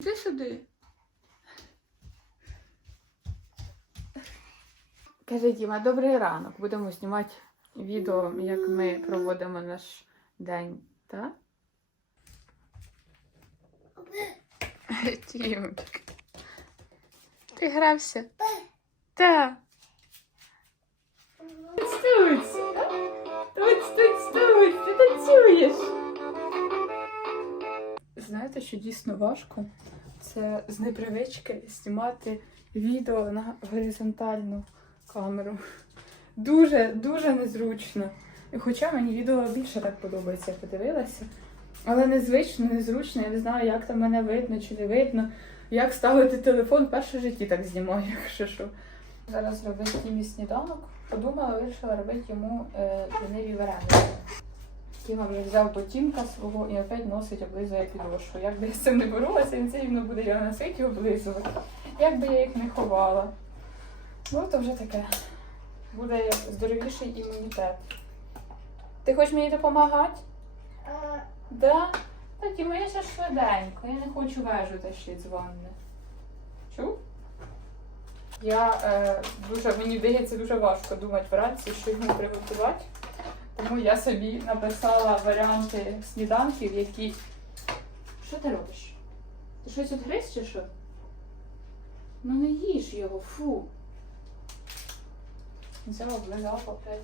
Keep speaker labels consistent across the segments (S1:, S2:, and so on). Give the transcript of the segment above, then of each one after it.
S1: Іди сюди. Каже Діма, добрий ранок. Будемо знімати відео, як ми проводимо наш день, так? Тімочка. Ти грався? Так. Тут, тут, стуць. Ти танцюєш. Знаєте, що дійсно важко? Це з непривички знімати відео на горизонтальну камеру. Дуже, дуже незручно. Хоча мені відео більше так подобається, я подивилася. Але незвично, незручно, я не знаю, як там мене видно чи не видно. Як ставити телефон перше в житті так знімаю, якщо що. Зараз робити Тімі сніданок. Подумала, вирішила робити йому е, вареники. Тіма вже взяв ботинка свого і опять носить, облизує підошву. Як би я з цим не боролася, він все рівно буде його носити і облизувати. Як би я їх не ховала. Ну, то вже таке. Буде здоровіший імунітет. Ти хочеш мені допомагати? Да? Та Тіма, я ще швиденько, я не хочу вежу тащити з ванни. Чув? Я е, дуже, мені здається, дуже важко думати вранці, що йому приготувати. Тому я собі написала варіанти сніданків, які. Що ти робиш? Ти щось відгриз чи що? Ну не їж його, фу. Взяла, облизав опять.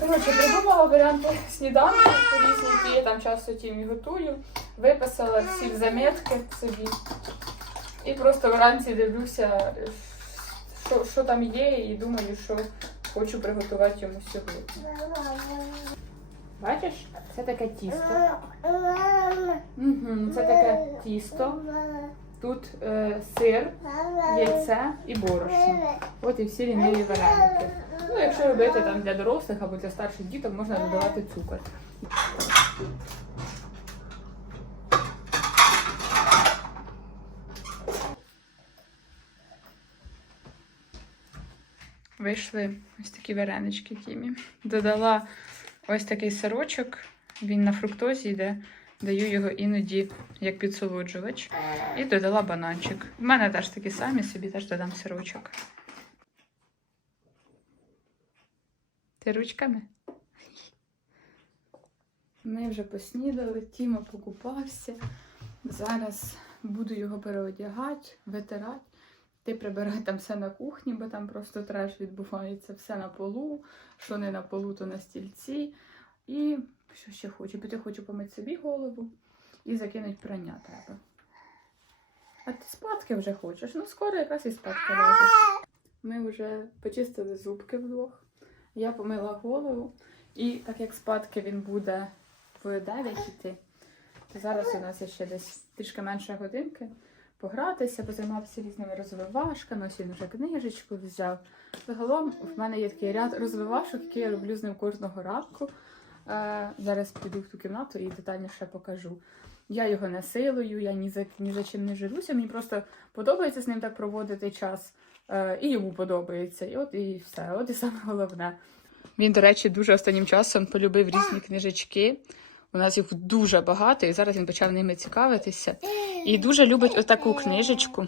S1: Коротше, придумала варіанти сніданку різні, які я там часто тім і готую. Виписала всі заметки собі. І просто вранці дивлюся, що, що там є, і думаю, що хочу приготувати йому сьогодні. Бачиш, це таке тісто. Угу, це таке тісто. Тут е, сир, яйце і борошно. От і всі ліниві вареники. Ну, якщо робити там для дорослих або для старших діток, можна додавати цукор. Вийшли ось такі варенички Тімі. Додала ось такий сирочок. Він на фруктозі йде. Даю його іноді як підсолоджувач. І додала бананчик. У мене теж такі самі, собі теж додам сирочок. Ти ручками? Ми вже поснідали, Тіма покупався. Зараз буду його переодягати, витирати. Ти прибирай там все на кухні, бо там просто треш відбувається все на полу. Що не на полу, то на стільці. І що ще хочу? Піти хочу помити собі голову і закинути прання треба. А ти спадки вже хочеш? Ну, скоро якраз і спадки ляжеш. Ми вже почистили зубки вдвох. Я помила голову. І так як спадки він буде в 9 іти, то зараз у нас ще десь трішки менше годинки погратися, позайматися різними розвивашками. Ось він вже книжечку взяв. Загалом в мене є такий ряд розвивашок, які я роблю з ним кожного ранку. Е, зараз піду в ту кімнату і детальніше покажу. Я його не силую, я ні за, ні за чим не живуся. Мені просто подобається з ним так проводити час, е, і йому подобається. І от і все. От і саме головне. Він, до речі, дуже останнім часом полюбив різні книжечки. У нас їх дуже багато, і зараз він почав ними цікавитися. І дуже любить отаку книжечку.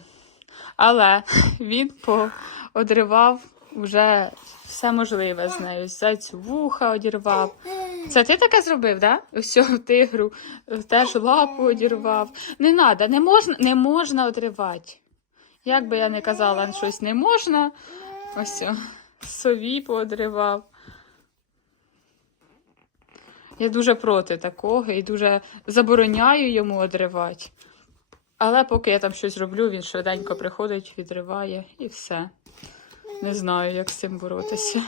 S1: Але він поодривав вже все можливе з нею. Зайцю вуха одірвав. Це ти таке зробив, так? Да? Ось тигру теж лапу одірвав. Не треба, не можна, не можна одривати. Як би я не казала, щось не можна. Ось сові поодривав. Я дуже проти такого і дуже забороняю йому одривати. Але поки я там щось роблю, він швиденько приходить, відриває і все. Не знаю, як з цим боротися.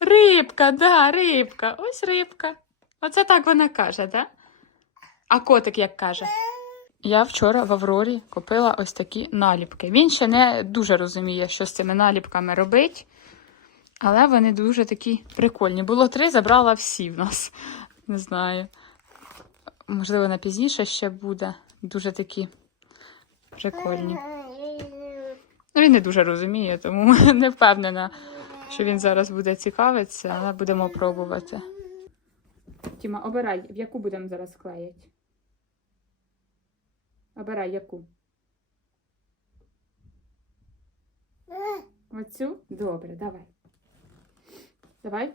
S1: Рибка, да, рибка. Ось рибка. Оце так вона каже, да? А котик як каже? Я вчора в Аврорі купила ось такі наліпки. Він ще не дуже розуміє, що з цими наліпками робить. Але вони дуже такі прикольні. Було три, забрала всі в нас. Не знаю. Можливо, на пізніше ще буде. Дуже такі прикольні. Ну, він не дуже розуміє, тому не впевнена, що він зараз буде цікавитися, але будемо пробувати. Тіма, обирай, в яку будемо зараз клеїти. Обирай яку? Оцю? Добре, давай. Давай.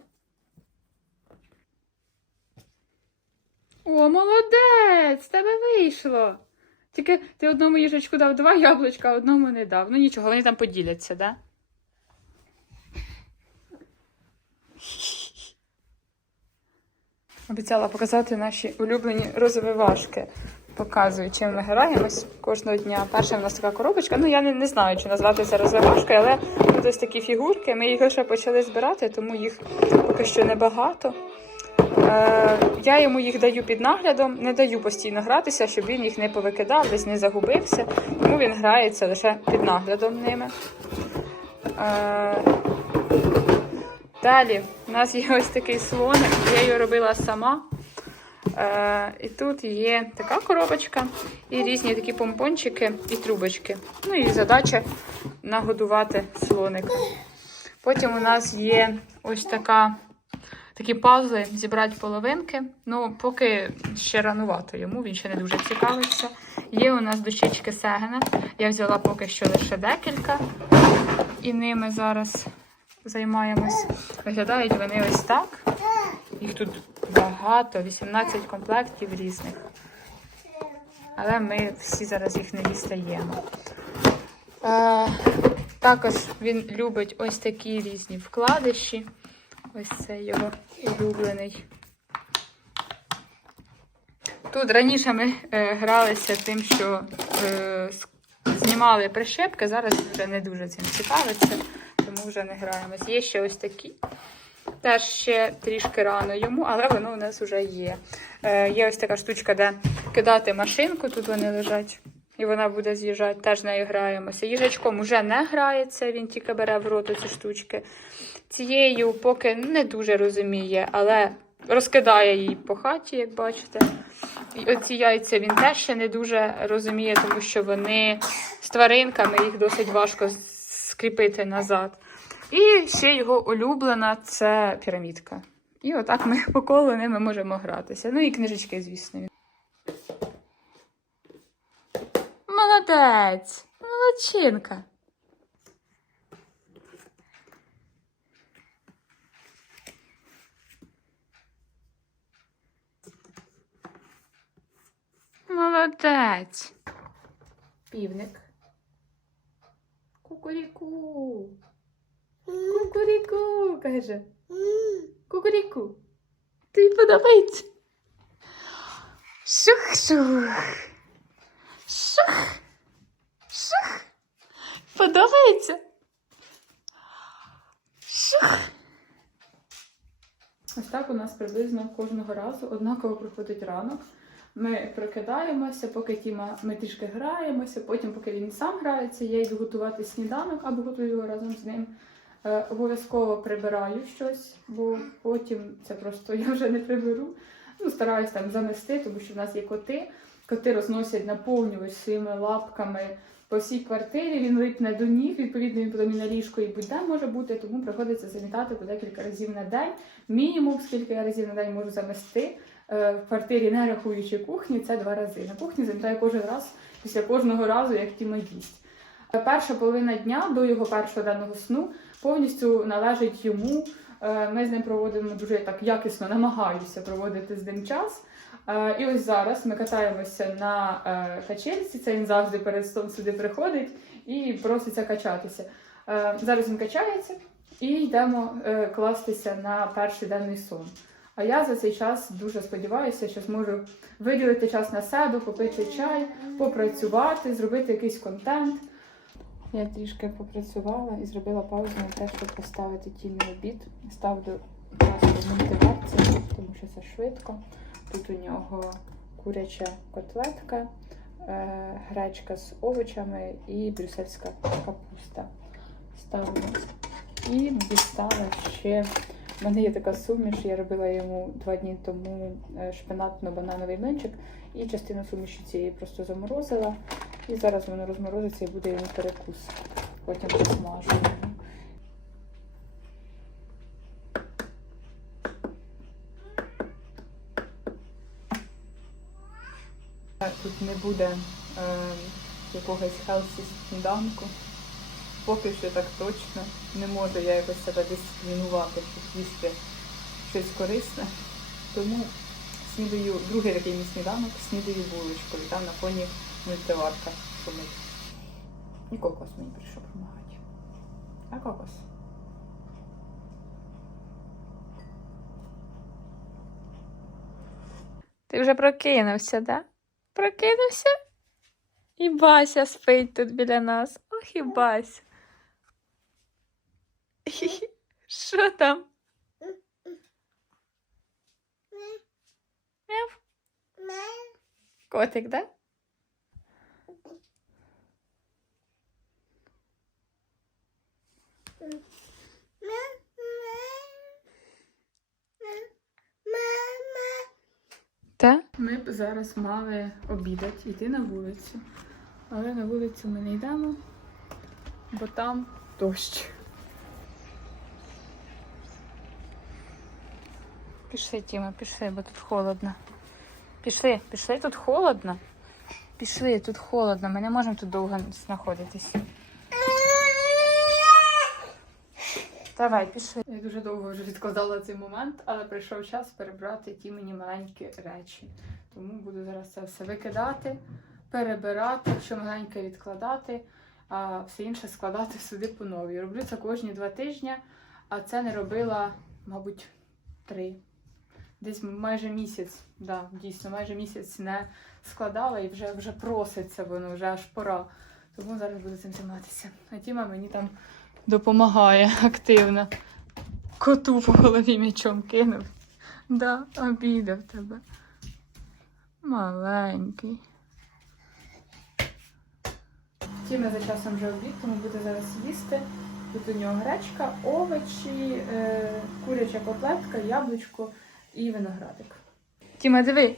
S1: О, молодець! в Тебе вийшло. Тільки ти одному їжачку дав два яблучка, а одному не дав. Ну нічого, вони там поділяться, да? Обіцяла показати наші улюблені розвивашки. Показую, чим ми граємось кожного дня. Перша в нас така коробочка. Ну я не, не знаю, чи назвати це розвивашкою, але тут ось такі фігурки. Ми їх лише почали збирати, тому їх поки що небагато. Е, я йому їх даю під наглядом, не даю постійно гратися, щоб він їх не повикидав, десь не загубився. Тому він грається лише під наглядом ними. Е, Далі у нас є ось такий слоник, я його робила сама. Е, і тут є така коробочка, і різні такі помпончики і трубочки. Ну і задача нагодувати слоника. Потім у нас є ось така, такі пазли зібрати половинки. Ну, поки ще ранувато йому, він ще не дуже цікавиться. Є у нас дощечки Сегена. Я взяла поки що лише декілька, і ними зараз займаємось. Виглядають вони ось так. Їх тут багато, 18 комплектів різних. Але ми всі зараз їх не дістаємо. Е, також він любить ось такі різні вкладиші. Ось це його улюблений. Тут раніше ми е, гралися тим, що е, знімали прищепки, зараз вже не дуже цим цікавиться, тому вже не граємось. Є ще ось такі. Теж ще трішки рано йому, але воно у нас вже є. Е, є ось така штучка, де кидати машинку, тут вони лежать, і вона буде з'їжджати, теж нею граємося. Їжачком вже не грається, він тільки бере в рот ці штучки. Цією поки не дуже розуміє, але розкидає її по хаті, як бачите. І оці яйця він теж ще не дуже розуміє, тому що вони з тваринками, їх досить важко скріпити назад. І ще його улюблена це пірамідка. І отак ми по колу ними можемо гратися. Ну і книжечки, звісно. Молодець! Молодчинка! Молодець! Півник. Кукуріку. Кукуріку, каже. Кукуріку. Тобі подобається? Шух-шух. Шух. Шух. Подобається? Шух. Ось так у нас приблизно кожного разу однаково проходить ранок. Ми прокидаємося, поки Тіма ми трішки граємося, потім, поки він сам грається, я йду готувати сніданок або готую його разом з ним. Е, обов'язково прибираю щось, бо потім це просто я вже не приберу. Ну, стараюсь там замести, тому що в нас є коти. Коти розносять наповнювач своїми лапками по всій квартирі. Він липне до ніг, відповідно, він потім і на ліжко і будь-де може бути, тому приходиться замітати по декілька разів на день. Мінімум, скільки я разів на день можу замести. Е, В квартирі, не рахуючи кухні, це два рази. На кухні замітаю кожен раз після кожного разу, як Тіма їсть. Перша половина дня до його першого денного сну повністю належить йому. Е, Ми з ним проводимо дуже так якісно, намагаюся проводити з ним час. Е, І ось зараз ми катаємося на е, качельці. Це він завжди перед сном сюди приходить і проситься качатися. Зараз він качається і йдемо кластися на перший денний сон. А я за цей час дуже сподіваюся, що зможу виділити час на себе, попити чай, попрацювати, зробити якийсь контент. Я трішки попрацювала і зробила паузу на те, щоб поставити тімі обід. Ставлю газ мультиварці, тому що це швидко. Тут у нього куряча котлетка, е, гречка з овочами і брюссельська капуста. Ставлю. І дістала ще. У мене є така суміш, я робила йому два дні тому е, шпинатно-банановий млинчик, і частину суміші цієї просто заморозила. І зараз воно розморозиться і буде йому перекус. Потім посмажу. Тут не буде е, якогось хелсі сніданку. Поки що так точно. Не можу я якось себе дисциплінувати, щоб їсти щось корисне. Тому снідаю, другий такий мій сніданок, снідаю булочкою. Там на фоні мультиварка шумить. І кокос мені прийшов допомагати. А кокос? Ти вже прокинувся, да? Прокинувся? І Бася спить тут біля нас. Ох і Бася. Що там? Котик, да? Та? Ми б зараз мали обідати, йти на вулицю. Але на вулицю ми не йдемо, бо там дощ. Пішли, Тіма, пішли, бо тут холодно. Пішли, пішли, тут холодно. Пішли, тут холодно. Ми не можемо тут довго знаходитись. Давай, пішли. Я дуже довго вже відкладала цей момент, але прийшов час перебрати ті мені маленькі речі. Тому буду зараз це все викидати, перебирати, що маленьке відкладати, а все інше складати сюди по новій. Роблю це кожні два тижні, а це не робила, мабуть, три. Десь майже місяць, да, дійсно, майже місяць не складала і вже, вже проситься воно, вже аж пора. Тому зараз буду цим займатися. А Тіма мені там допомагає активно. Коту по голові м'ячом кинув. Да, обідав тебе. Маленький. Тіма за часом вже обід, тому буде зараз їсти. Тут у нього гречка, овочі, е, куряча котлетка, яблучко і виноградик. Тіма, диви.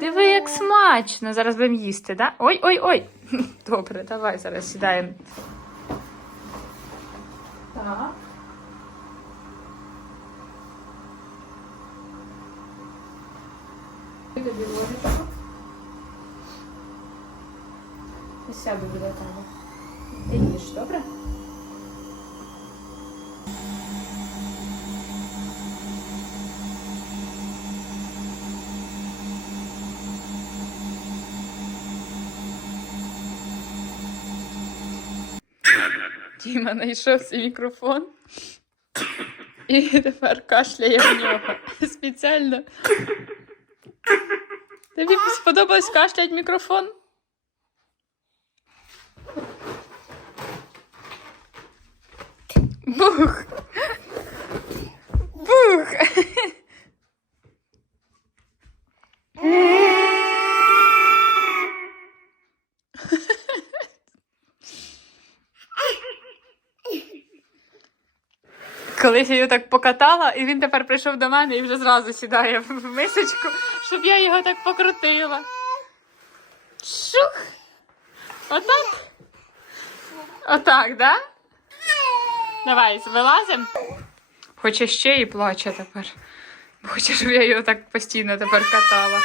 S1: Диви, як смачно. Зараз будемо їсти, да? Ой, ой, ой. Добре, давай зараз сідаємо. І сяду біля тебе. Ти їж, добре? Діма знайшов свій мікрофон. І тепер кашляє в нього. Спеціально. Тобі сподобалось кашлять мікрофон? Бух. Бух. Колись я його так покатала, і він тепер прийшов до мене і вже зразу сідає в мисочку, щоб я його так покрутила. Шух! Отак? Отак, да? Давай, вилазимо. Хоче ще і плаче тепер. Бо Хоче, щоб я його так постійно тепер катала.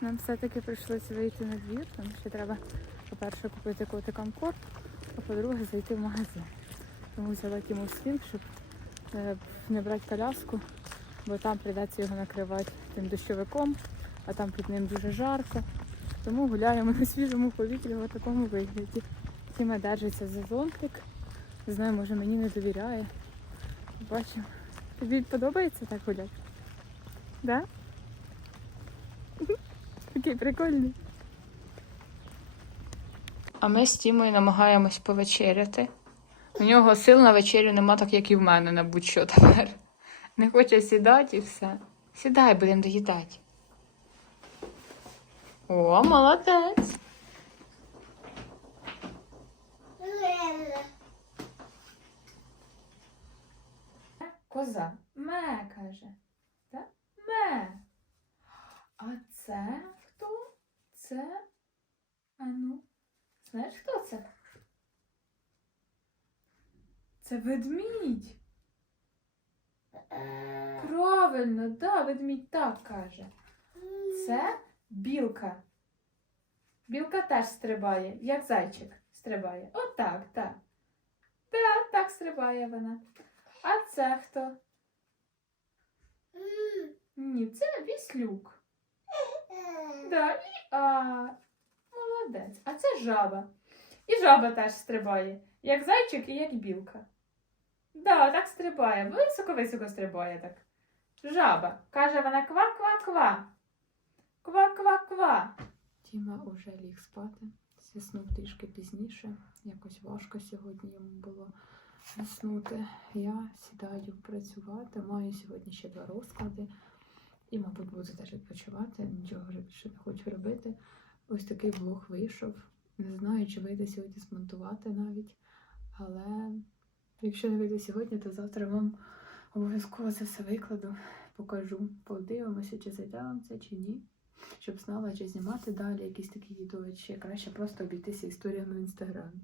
S1: Нам все-таки прийшлося вийти на двір, тому що треба, по-перше, купити котикам корм, а по-друге, зайти в магазин. Тому взяла Тіму свім, щоб не брати коляску, бо там прийдеться його накривати тим дощовиком, а там під ним дуже жарко. Тому гуляємо на свіжому повітрі в такому вигляді. Тіма держиться за зонтик. Не знаю, може мені не довіряє. Бачимо. Тобі подобається так гуляти? Да? Такий прикольний. А ми з Тімою намагаємось повечеряти. У нього сил на вечерю нема, так як і в мене на будь-що тепер. Не хоче сідати і все. Сідай, будемо доїдати. О, молодець. Коза. Ме, каже. Так? Ме. А це хто? Це. А ну. Знаєш, хто це? Це ведмідь. Правильно, да, ведмідь так каже. Це білка. Білка теж стрибає, як зайчик стрибає. Отак, так. Так, так стрибає вона. А це хто? Ні, це віслюк. Да, і а. Молодець. А це жаба. І жаба теж стрибає, як зайчик і як білка. Да, так стрибає. Високо-високо стрибає так. Жаба. Каже вона ква-ква-ква. Ква-ква-ква. Тіма уже ліг спати. Заснув трішки пізніше. Якось важко сьогодні йому було заснути. Я сідаю працювати. Маю сьогодні ще два розклади. І, мабуть, буду теж відпочивати. Нічого більше не хочу робити. Ось такий влог вийшов. Не знаю, чи вийде сьогодні змонтувати навіть. Але якщо не вийде сьогодні, то завтра вам обов'язково це все викладу, покажу. Подивимося, чи зайде вам це, чи ні. Щоб знала, чи знімати далі якісь такі відео, чи краще просто обійтися історіями в інстаграмі.